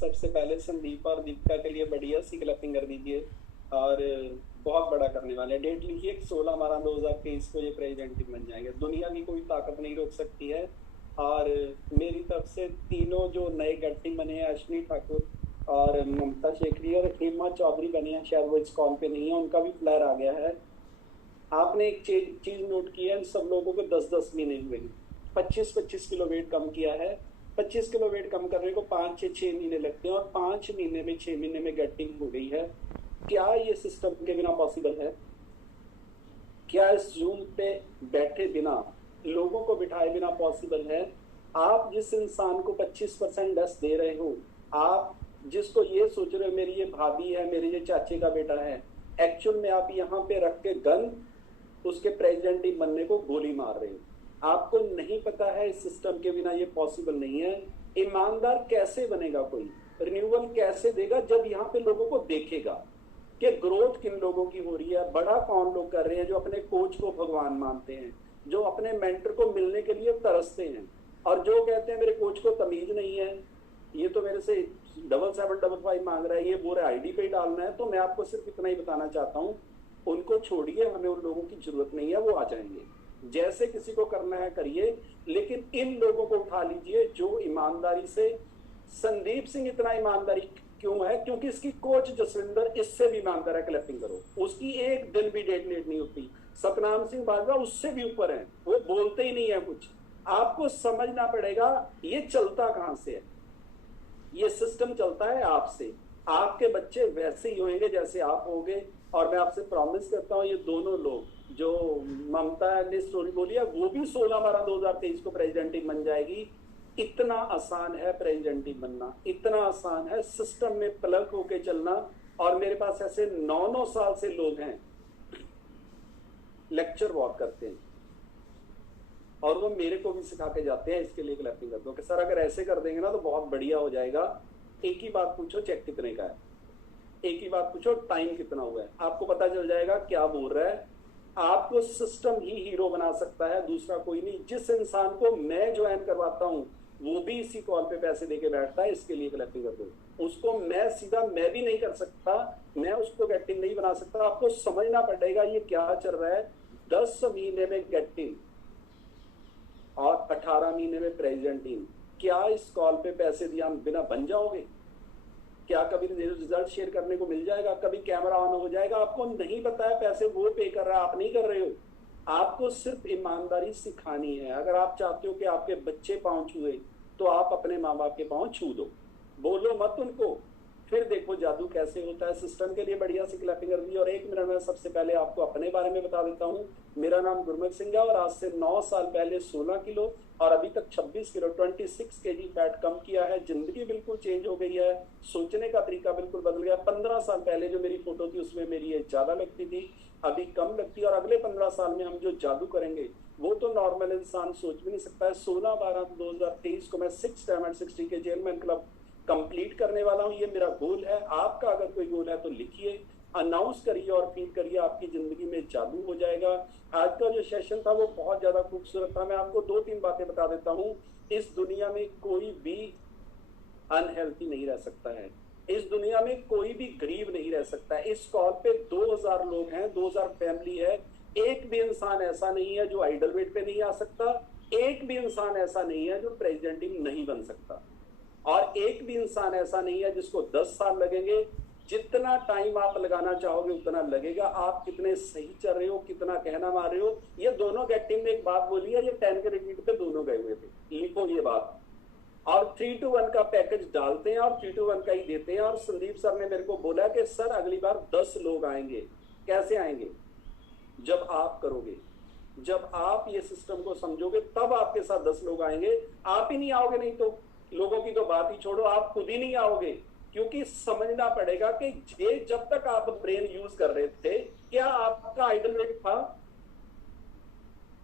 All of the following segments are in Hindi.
सबसे पहले संदीप और दीपिका के लिए बढ़िया सी क्लैपिंग कर दीजिए। और बहुत बड़ा करने वाले हैं। डेट लिखिए 16/12/2023 को ये प्रेसिडेंट बन जाएंगे। दुनिया की कोई ताकत नहीं रोक सकती है। और मेरी तरफ से तीनों जो नए गट टीम बने हैं, अश्विनी ठाकुर और ममता शेखरी और हेमा चौधरी बने हैं, शायद वो इस कॉल पे नहीं है, उनका भी फ्लैर आ गया है। आपने एक चीज नोट की है, सब लोगों को 10-10 महीने हुए, 25-25 किलो वेट कम किया है। 25 किलो वेट कम करने को 5 से 6 महीने लगते हैं, और 5 महीने में 6 महीने में गेटिंग हो गई है। क्या ये सिस्टम के बिना पॉसिबल है? क्या इस जूम पे बैठे बिना, लोगों को बिठाए बिना पॉसिबल है? आप जिस इंसान को 25% डस दे रहे हो, आप जिसको ये सोच रहे हो मेरी ये भाभी है, मेरे ये चाचे का बेटा है, एक्चुअल में आप यहाँ पे रख के गन उसके प्रेसिडेंट ही बनने को गोली मार रहे हो। आपको नहीं पता है इस सिस्टम के बिना ये पॉसिबल नहीं है। ईमानदार कैसे बनेगा कोई? रिन्यूअल कैसे देगा जब यहाँ पे लोगों को देखेगा कि ग्रोथ किन लोगों की हो रही है? बड़ा कौन लोग कर रहे हैं जो अपने कोच को भगवान मानते हैं, जो अपने मेंटर को मिलने के लिए तरसते हैं, और जो कहते हैं मेरे कोच को तमीज नहीं है, ये तो मेरे से 7755 मांग रहा है, ये बोल रहा है आईडी पे ही डालना है। तो मैं आपको सिर्फ इतना ही बताना चाहता हूँ, उनको छोड़िए, हमें उन लोगों की जरूरत नहीं है, वो आ जाएंगे। जैसे किसी को करना है करिए, लेकिन इन लोगों को उठा लीजिए जो ईमानदारी से। संदीप सिंह इतना ईमानदारी क्यों है? क्योंकि इसकी कोच जसविंदर इससे भी ईमानदार है। क्लैपिंग करो, उसकी एक दिन भी डेट लेट नहीं होती। सतनाम सिंह बाजवा उससे भी ऊपर है, वो बोलते ही नहीं है कुछ। आपको समझना पड़ेगा ये चलता कहां से है। ये सिस्टम चलता है आपसे। आपके बच्चे वैसे ही होंगे जैसे आप होंगे। और मैं आपसे प्रॉमिस करता हूँ, ये दोनों लोग जो ममता ने स्टोरी बोली है, वो भी 16/12/2023 को प्रेसिडेंट ही बन जाएगी। इतना आसान है प्रेसिडेंट ही बनना, इतना आसान है सिस्टम में प्लग होके चलना। और मेरे पास ऐसे 9-9 साल से लोग हैं, लेक्चर वॉक करते हैं, और वो मेरे को भी सिखा के जाते हैं। इसके लिए क्लैपिंग कर दो कि सर अगर ऐसे कर देंगे ना तो बहुत बढ़िया हो जाएगा। एक ही बात पूछो, चेक कितने का है, एक ही बात पूछो, टाइम कितना हुआ है, आपको पता चल जाएगा क्या बोल रहा है। आपको सिस्टम ही हीरो बना सकता है, दूसरा कोई नहीं। जिस इंसान को मैं ज्वाइन करवाता हूँ वो भी इसी कॉल पे पैसे देके बैठता है। इसके लिए क्लैपिंग कर दो। उसको मैं सीधा मैं भी नहीं कर सकता, मैं उसको गेटिंग नहीं बना सकता। आपको समझना पड़ेगा ये क्या चल रहा है। 10 महीने में गेटिंग और 18 महीने में प्रेसिडेंट टीम। क्या इस कॉल पे पैसे दिया बिना बन जाओगे? क्या कभी रिजल्ट शेयर करने को मिल जाएगा? कभी कैमरा ऑन हो जाएगा? आपको नहीं पता है, पैसे वो पे कर रहा है, आप नहीं कर रहे हो। आपको सिर्फ ईमानदारी सिखानी है। अगर आप चाहते हो कि आपके बच्चे पांव छुए, तो आप अपने माँ बाप के पांव छू दो, बोलो मत उनको, फिर देखो जादू कैसे होता है। सिस्टम के लिए बढ़िया सी क्लैपिंग कर दी। और 1 मिनट में सबसे पहले आपको अपने बारे में बता देता हूँ। मेरा नाम गुरमुख सिंह है, और आज से 9 साल पहले 16 किलो और अभी तक 26 किलो 26 केजी फैट कम किया है। जिंदगी बिल्कुल चेंज हो गई है, सोचने का तरीका बिल्कुल बदल गया। 15 साल पहले जो मेरी फोटो थी उसमें मेरी एज ज्यादा लगती थी, अभी कम लगती है। और अगले 15 साल में हम जो जादू करेंगे वो तो नॉर्मल इंसान सोच भी नहीं सकता है। 16/12/2023 को मैं 6 डायमंड 60 के चेयरमैन क्लब कंप्लीट करने वाला हूं। ये मेरा गोल है। आपका अगर कोई गोल है तो लिखिए, अनाउंस करिए और फील करिए, आपकी जिंदगी में जादू हो जाएगा। आज का जो सेशन था वो बहुत ज्यादा खूबसूरत था। मैं आपको 2-3 बातें बता देता हूँ। इस दुनिया में कोई भी अनहेल्थी नहीं रह सकता है, इस दुनिया में कोई भी गरीब नहीं रह सकता है। इस कॉल पे 2000 लोग हैं, 2000 फैमिली है। एक भी इंसान ऐसा नहीं है जो आइडल वेट पे नहीं आ सकता, एक भी इंसान ऐसा नहीं है जो प्रेसिडेंट टीम नहीं बन सकता, और एक भी इंसान ऐसा नहीं है जिसको 10 साल लगेंगे। जितना टाइम आप लगाना चाहोगे उतना लगेगा। आप कितने सही चल रहे हो, कितना कहना मार रहे हो। ये दोनों गेट टीम ने एक बात बोली है, ये 10 के रिपीट पे दोनों गए हुए थे, लिखो ये बात। और 3-2-1 का पैकेज डालते हैं और 3-2-1 का ही देते हैं। और संदीप सर ने मेरे को बोला कि सर अगली बार 10 लोग आएंगे। कैसे आएंगे? जब आप करोगे, जब आप ये सिस्टम को समझोगे, तब आपके साथ 10 लोग आएंगे। आप ही नहीं आओगे, नहीं तो लोगों की तो बात ही छोड़ो, आप खुद ही नहीं आओगे। क्योंकि समझना पड़ेगा कि ये जब तक आप ब्रेन यूज कर रहे थे, क्या आपका आइडल वेट था?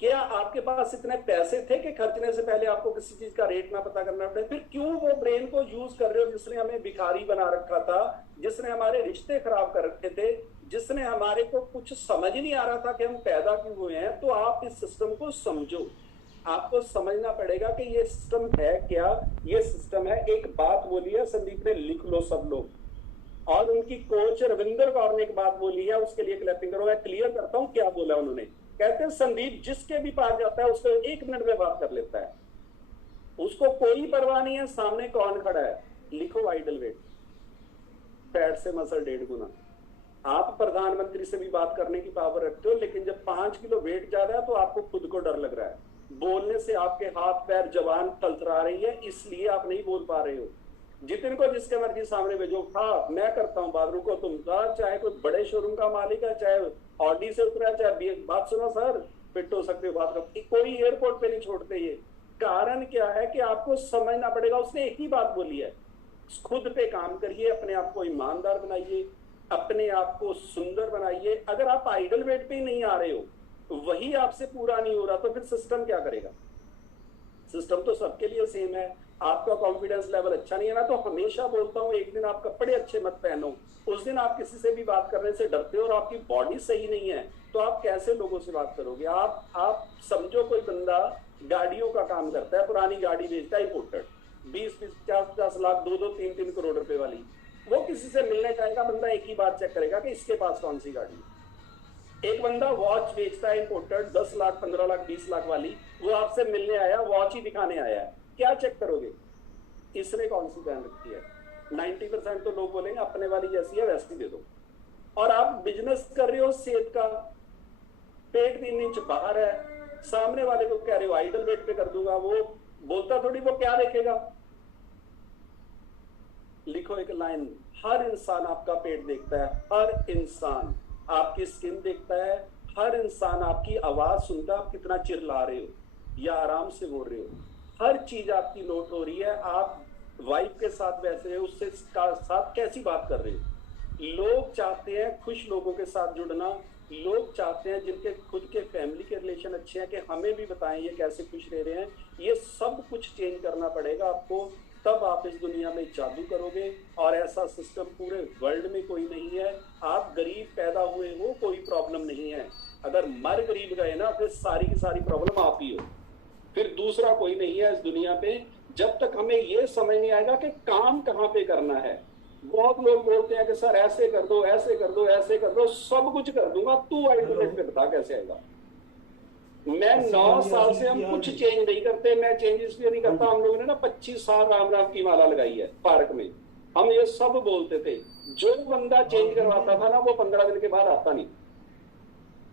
क्या आपके पास इतने पैसे थे कि खर्चने से पहले आपको किसी चीज का रेट ना पता करना पड़े? फिर क्यों वो ब्रेन को यूज कर रहे हो जिसने हमें भिखारी बना रखा था, जिसने हमारे रिश्ते खराब कर रखे थे, जिसने हमारे को कुछ समझ ही नहीं आ रहा था कि हम पैदा क्यों हुए हैं? तो आप इस सिस्टम को समझो। आपको समझना पड़ेगा कि ये सिस्टम है क्या, ये सिस्टम है। एक बात बोली है संदीप ने, लिख लो सब लोग, और उनकी कोच रविंदर कौर ने एक बात बोली है, उसके लिए क्लैपिंग करो। मैं क्लियर करता हूं क्या बोला उन्होंने। कहते हैं संदीप जिसके भी पास जाता है उसको 1 मिनट में बात कर लेता है, उसको कोई परवाह नहीं है सामने कौन खड़ा है। लिखो आइडल वेट, फैट से मसल 1.5 गुना। आप प्रधानमंत्री से भी बात करने की पावर रखते हो, लेकिन जब 5 किलो वेट ज्यादा है तो आपको खुद को डर लग रहा है। बोलने से आपके हाथ पैर जबान थरथरा रही है, इसलिए आप नहीं बोल पा रहे हो। जितिन को जिसके मर्जी सामने भेजो, हाँ मैं करता हूँ बात, रुको तुम का, चाहे कोई बड़े शोरूम का मालिक है, चाहे ऑडी से उतरा, चाहे बात सुनो सर, फिट हो सकते हो बात कर, कोई एयरपोर्ट पे नहीं छोड़ते ये। कारण क्या है कि आपको समझना पड़ेगा। उसने एक ही बात बोली है, खुद पे काम करिए, अपने आप को ईमानदार बनाइए, अपने आप को सुंदर बनाइए। अगर आप आइडल वेट पे ही नहीं आ रहे हो, वही आपसे पूरा नहीं हो रहा, तो फिर सिस्टम क्या करेगा। सिस्टम तो सबके लिए सेम है। आपका कॉन्फिडेंस लेवल अच्छा नहीं है। मैं तो हमेशा बोलता हूँ, एक दिन आप कपड़े अच्छे मत पहनो, उस दिन आप किसी से भी बात करने से डरते हो और आपकी बॉडी सही नहीं है, तो आप कैसे लोगों से बात करोगे। आप समझो कोई बंदा गाड़ियों का काम करता है, पुरानी गाड़ी बेचता है इंपोर्टेड, 20-50 लाख, 2-2, 3-3 करोड़ रुपए वाली, वो किसी से मिलने जाएगा, बंदा एक ही बात चेक करेगा कि इसके पास कौन सी गाड़ी है। एक बंदा वॉच बेचता है इंपोर्टेड 10 लाख, 15 लाख, 20 लाख वाली, वो आपसे मिलने आया, वॉच ही दिखाने आया है, क्या चेक करोगे, इसने कौन सी पहन रखी है। 90% तो लोग बोलेंगे अपने वाली जैसी है वैसी दे दो। और आप बिजनेस कर रहे हो सेब का, पेट 3 इंच बाहर है, सामने वाले को कह रहे हो आइडल वेट पे कर दूंगा, वो बोलता थोड़ी, वो क्या देखेगा। लिखो एक लाइन, हर इंसान आपका पेट देखता है, हर इंसान आपकी स्किन देखता है, हर इंसान आपकी आवाज सुनता है, आप कितना चिल्ला रहे हो या आराम से बोल रहे हो, हर चीज आपकी नोट हो रही है। आप वाइफ के साथ वैसे हो, उससे साथ कैसी बात कर रहे हो। लोग चाहते हैं खुश लोगों के साथ जुड़ना, लोग चाहते हैं जिनके खुद के फैमिली के रिलेशन अच्छे हैं कि हमें भी बताएं ये कैसे खुश रह रहे हैं। ये सब कुछ चेंज करना पड़ेगा आपको, तब आप इस दुनिया में जादू करोगे। और ऐसा सिस्टम पूरे वर्ल्ड में कोई नहीं है। आप गरीब पैदा हुए हो, कोई प्रॉब्लम नहीं है, अगर मर गरीब गए ना, फिर सारी की सारी प्रॉब्लम आप ही हो, फिर दूसरा कोई नहीं है इस दुनिया पे। जब तक हमें ये समझ नहीं आएगा कि काम कहाँ पे करना है। बहुत लोग बोलते हैं कि सर ऐसे कर दो, ऐसे कर दो, ऐसे कर दो, सब कुछ कर दूंगा, तू आइडल पे बता कैसे आएगा। मैं 9 साल से हम कुछ चेंज नहीं करते। मैं चेंज इसलिए नहीं करता, हम लोगों ने ना 25 साल राम राम की माला लगाई है पार्क में, हम ये सब बोलते थे। जो बंदा चेंज करवाता था ना, वो 15 दिन के बाद आता नहीं।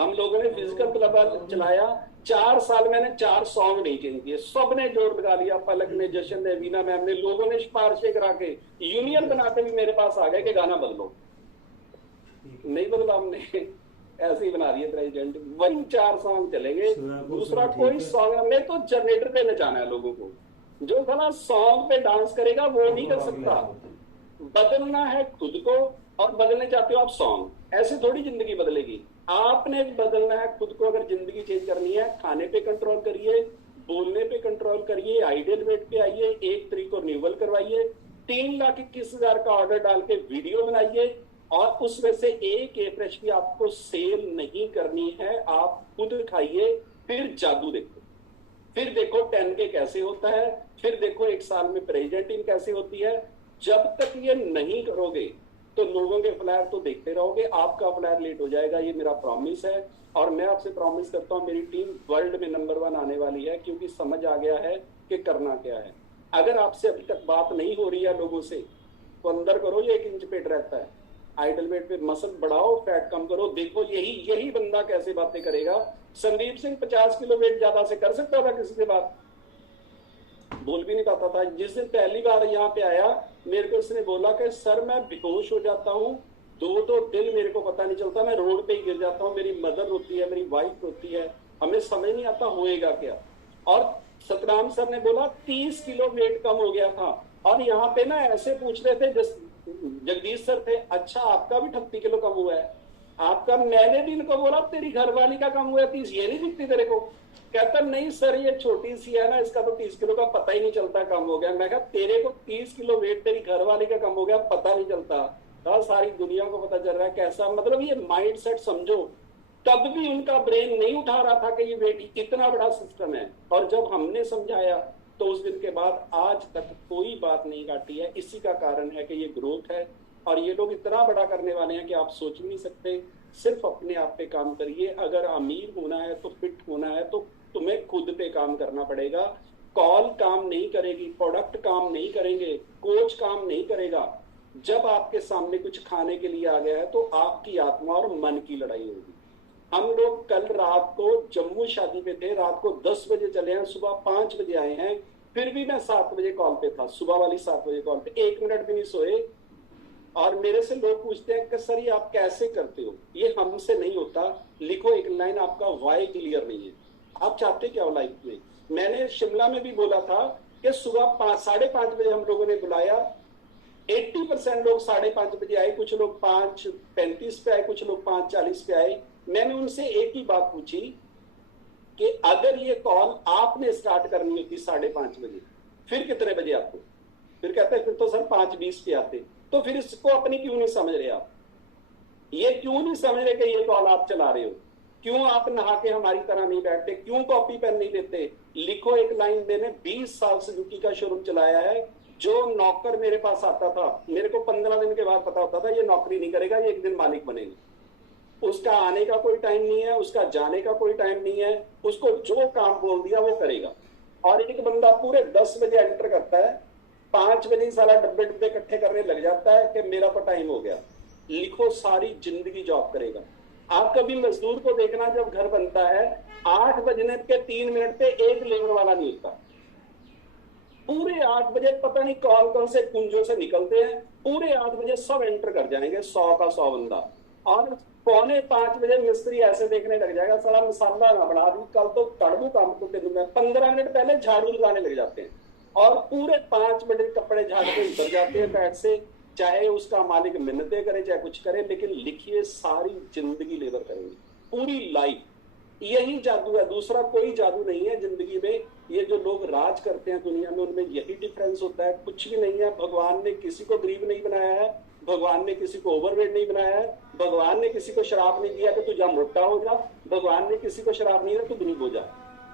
हम लोगों ने फिजिकल क्लब चलाया, 4 साल मैंने 4 सॉन्ग नहीं चेंज किए, सबने जोर लगा लिया, पलक ने, जशन ने, वीना मैम ने, लोगों ने सिफारिशें करा के यूनियन बनाते भी मेरे पास आ गए कि गाना बदलो, नहीं बदला हमने, ऐसे ही बना दिए प्रेसिडेंट। वही 4 सॉन्ग चलेंगे, दूसरा कोई सॉन्ग। हमें तो जनरेटर पे नचाना है लोगों को, जो साला सॉन्ग पे डांस करेगा वो नहीं कर सकता। बदलना है खुद को, और बदलने चाहते हो आप सॉन्ग, ऐसे थोड़ी जिंदगी बदलेगी। आपने बदलना है खुद को। अगर जिंदगी चेंज करनी है, खाने पे कंट्रोल करिए, बोलने पे कंट्रोल करिए, आइडियल वेट पे आइए, 1 तारीख को रिन्यूअल करवाइए, 3,21,000 का ऑर्डर डाल के वीडियो बनाइए, और उसमें से एक फ्रेश भी आपको सेल नहीं करनी है, आप खुद खाइए, फिर जादू देखो, फिर देखो 10K कैसे होता है, फिर देखो 1 साल में प्रेसिडेंट टीम कैसे होती है। जब तक ये नहीं करोगे तो लोगों के फ्लैर तो देखते रहोगे, आपका फ्लैर लेट हो जाएगा, ये मेरा प्रॉमिस है। और मैं आपसे प्रॉमिस करता हूं, मेरी टीम वर्ल्ड में नंबर 1 आने वाली है, क्योंकि समझ आ गया है कि करना क्या है। अगर आपसे अभी तक बात नहीं हो रही है लोगों से, तो अंदर करो, ये 1 इंच पेट रहता है, आइडल वेट पे मसल बढ़ाओ, फैट कम करो, देखो यही बंदा कैसे बातें करेगा। संदीप सिंह 50 किलो वेट ज्यादा से कर सकता था किसी से बात, बोल भी नहीं पाता था। जिस दिन पहली बार यहाँ पे आया, मेरे को उसने बोला कि सर मैं बेहोश हो जाता हूँ, 2-2 दिन मेरे को पता नहीं चलता, मैं रोड पे ही गिर जाता हूँ, मेरी मदर रोती है, मेरी वाइफ रोती है, हमें समझ नहीं आता होएगा क्या। और सतराम सर ने बोला 30 किलो वेट कम हो गया था। और यहाँ पे ना ऐसे पूछ रहे थे, जगदीश सर थे, अच्छा आपका भी 38 किलो कम हुआ है आपका। मैंने भी इनको बोला तेरी घरवाली का कम हुआ है 30, ये नहीं दिखती तेरे को। कहता नहीं सर ये छोटी सी है ना, इसका तो 30 किलो का पता ही नहीं चलता कम हो गया। मैं कहा तेरे को 30 किलो वेट तेरी घरवाली का कम हो गया, पता नहीं चलता, सारी दुनिया को पता चल रहा है। कैसा मतलब, ये माइंड सेट समझो, तब भी उनका ब्रेन नहीं उठा रहा था कि ये वेट इतना बड़ा सिस्टम है। और जब हमने समझाया तो उस दिन के बाद आज तक कोई बात नहीं काटी है। इसी का कारण है कि ये ग्रोथ है और ये लोग इतना बड़ा करने वाले हैं कि आप सोच नहीं सकते। सिर्फ अपने आप पे काम करिए। अगर अमीर होना है तो फिट होना है तो तुम्हें खुद पे काम करना पड़ेगा। कॉल काम नहीं करेगी, प्रोडक्ट काम नहीं करेंगे, कोच काम नहीं करेगा। जब आपके सामने कुछ खाने के लिए आ गया है तो आपकी आत्मा और मन की लड़ाई होगी। हम लोग कल रात को जम्मू शादी पे थे, रात को 10 बजे चले हैं, सुबह 5 बजे आए हैं, फिर भी मैं 7 बजे कॉल पे था, सुबह वाली 7 बजे कॉल पे, 1 मिनट भी नहीं सोए। और मेरे से लोग पूछते हैं कि सर ये आप कैसे करते हो? ये हमसे नहीं होता। लिखो एक लाइन, आपका वाई क्लियर नहीं है। आप चाहते क्या हो लाइफ में? मैंने शिमला में भी बोला था कि सुबह 5:30 बजे हम लोगों ने बुलाया, 80% लोग 5:30 बजे आए, कुछ लोग 5:35 पे आए, कुछ लोग 5:40 पे आए। मैंने उनसे एक ही बात पूछी कि अगर ये कॉल आपने स्टार्ट करनी होती 5:30 बजे, फिर कितने बजे आते? फिर कहते फिर तो सर 5:20 पे आते। तो फिर इसको अपनी क्यों नहीं समझ रहे आप? ये क्यों नहीं समझ रहे कि ये कॉल आप चला रहे हो? क्यों आप नहा के हमारी तरह नहीं बैठते? क्यों कॉपी पेन नहीं देते? लिखो एक लाइन। मैंने 20 साल सुजुकी का शोरूम चलाया है। जो नौकर मेरे पास आता था, मेरे को 15 दिन के बाद पता होता था ये नौकरी नहीं करेगा, ये एक दिन मालिक बनेगा। उसका आने का कोई टाइम नहीं है, उसका जाने का कोई टाइम नहीं है, उसको जो काम बोल दिया वो करेगा। और एक बंदा पूरे 10 बजे एंटर करता है, 5 बजे सारा डब्बे डब्बे इकट्ठे करने लग जाता है कि मेरा तो टाइम हो गया। लिखो सारी जिंदगी जॉब करेगा। आप कभी मजदूर को देखना, जब घर बनता है 8 बजने के 3 मिनट पे एक लेबर वाला नहीं होता। पूरे 8 बजे पता नहीं कौन कौन से कुंजों से निकलते हैं, पूरे 8 बजे सब एंटर कर जाएंगे, 100 का 100 बंदा। और 4:45 बजे मिस्त्री ऐसे देखने लग जाएगा, सारा मसाला ना बढ़ा दी, कल तो तड़बू काम को तेनू मैं 15 मिनट पहले झाड़ू लगाने लग जाते हैं। और पूरे 5 बजे कपड़े झाड़ के उतर जाते हैं बेड से, चाहे उसका मालिक मिन्नतें करे चाहे कुछ करे। लेकिन लिखिए सारी जिंदगी लेबर करेंगे, पूरी लाइफ। यही जादू है, दूसरा कोई जादू नहीं है जिंदगी में। ये जो लोग राज करते हैं दुनिया में, उनमें यही डिफरेंस होता है, कुछ भी नहीं है। भगवान ने किसी को गरीब नहीं बनाया है, भगवान ने किसी को ओवरवेट नहीं बनाया है, भगवान ने किसी को शराब नहीं दिया कि तू जा मोटा हो जा, भगवान ने किसी को शराब नहीं दिया तू गरीब हो जा।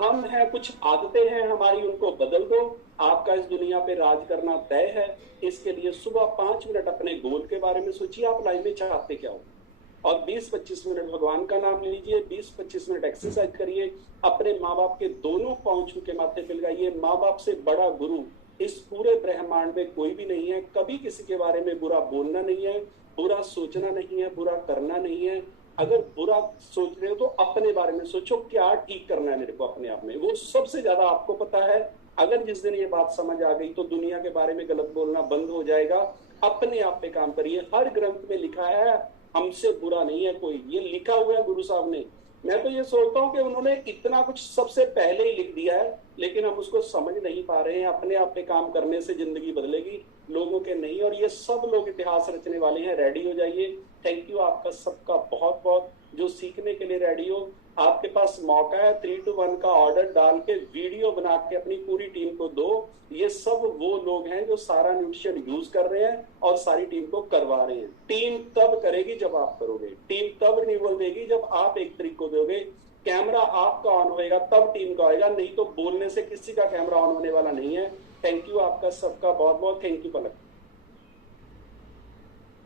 हम हैं, कुछ आदतें हैं हमारी, उनको बदल दो। आपका इस दुनिया पे राज करना तय है। इसके लिए सुबह 5 मिनट अपने गोल के बारे में सोचिए, आप लाइफ में चाहते क्या हो, और 20-25 मिनट भगवान का नाम लीजिए, 20-25 मिनट एक्सरसाइज करिए, अपने माँ बाप के दोनों पांव छू के माथे पे लगाइए। माँ बाप से बड़ा गुरु इस पूरे ब्रह्मांड में कोई भी नहीं है। कभी किसी के बारे में बुरा बोलना नहीं है, बुरा सोचना नहीं है, बुरा करना नहीं है। अगर बुरा सोच रहे हो तो अपने बारे में सोचो, क्या ठीक करना है मेरे को अपने आप में, वो सबसे ज्यादा आपको पता है। अगर जिस दिन ये बात समझ आ गई तो दुनिया के बारे में गलत बोलना बंद हो जाएगा। अपने आप पे काम करिए। हर ग्रंथ में लिखा है हमसे बुरा नहीं है कोई, ये लिखा हुआ है गुरु साहब ने। मैं तो ये सोचता हूँ कि उन्होंने इतना कुछ सबसे पहले ही लिख दिया है, लेकिन हम उसको समझ नहीं पा रहे हैं। अपने आप पे काम करने से जिंदगी बदलेगी, लोगों के नहीं। और ये सब लोग इतिहास रचने वाले हैं, रेडी हो जाइए। थैंक यू आपका सबका बहुत बहुत, जो सीखने के लिए रेडी हो। आपके पास मौका है 3 to 1 का ऑर्डर डाल के वीडियो बना के अपनी पूरी टीम को दो। ये सब वो लोग हैं जो सारा न्यूट्रिशन यूज कर रहे हैं और सारी टीम को करवा रहे हैं। टीम तब करेगी जब आप करोगे, टीम तब रिवॉल देगी जब आप एक तरीके को दोगे। कैमरा आपका ऑन होएगा तब टीम का होएगा, नहीं तो बोलने से किसी का कैमरा ऑन होने वाला नहीं है। थैंक यू आपका सबका बहुत बहुत, thank you Palak.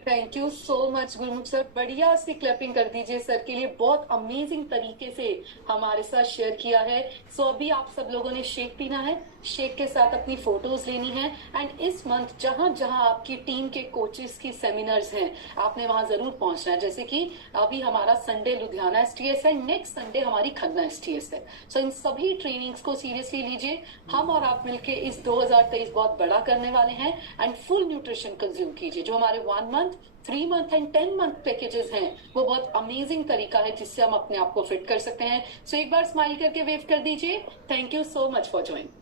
Thank you so much Gurmukh sir, बढ़िया सी क्लैपिंग कर दीजिए सर के लिए, बहुत अमेजिंग तरीके से हमारे साथ शेयर किया है। सो अभी आप सब लोगों ने शेक पीना है, शेक के साथ अपनी फोटोज लेनी है। एंड इस मंथ जहां जहां आपकी टीम के कोचेस की सेमिनार्स हैं, आपने वहां जरूर पहुंचना है। जैसे कि अभी हमारा संडे लुधियाना STS है, नेक्स्ट संडे हमारी खन्ना STS है। सो इन सभी ट्रेनिंग्स को सीरियसली लीजिए। हम और आप मिलके इस 2023 बहुत बड़ा करने वाले हैं। एंड फुल न्यूट्रिशन कंज्यूम कीजिए। जो हमारे 1 month, 3 month and 10 month packages हैं, वो बहुत अमेजिंग तरीका है जिससे हम अपने आप को फिट कर सकते हैं। सो एक बार स्माइल करके वेव कर दीजिए। Thank you so much for joining.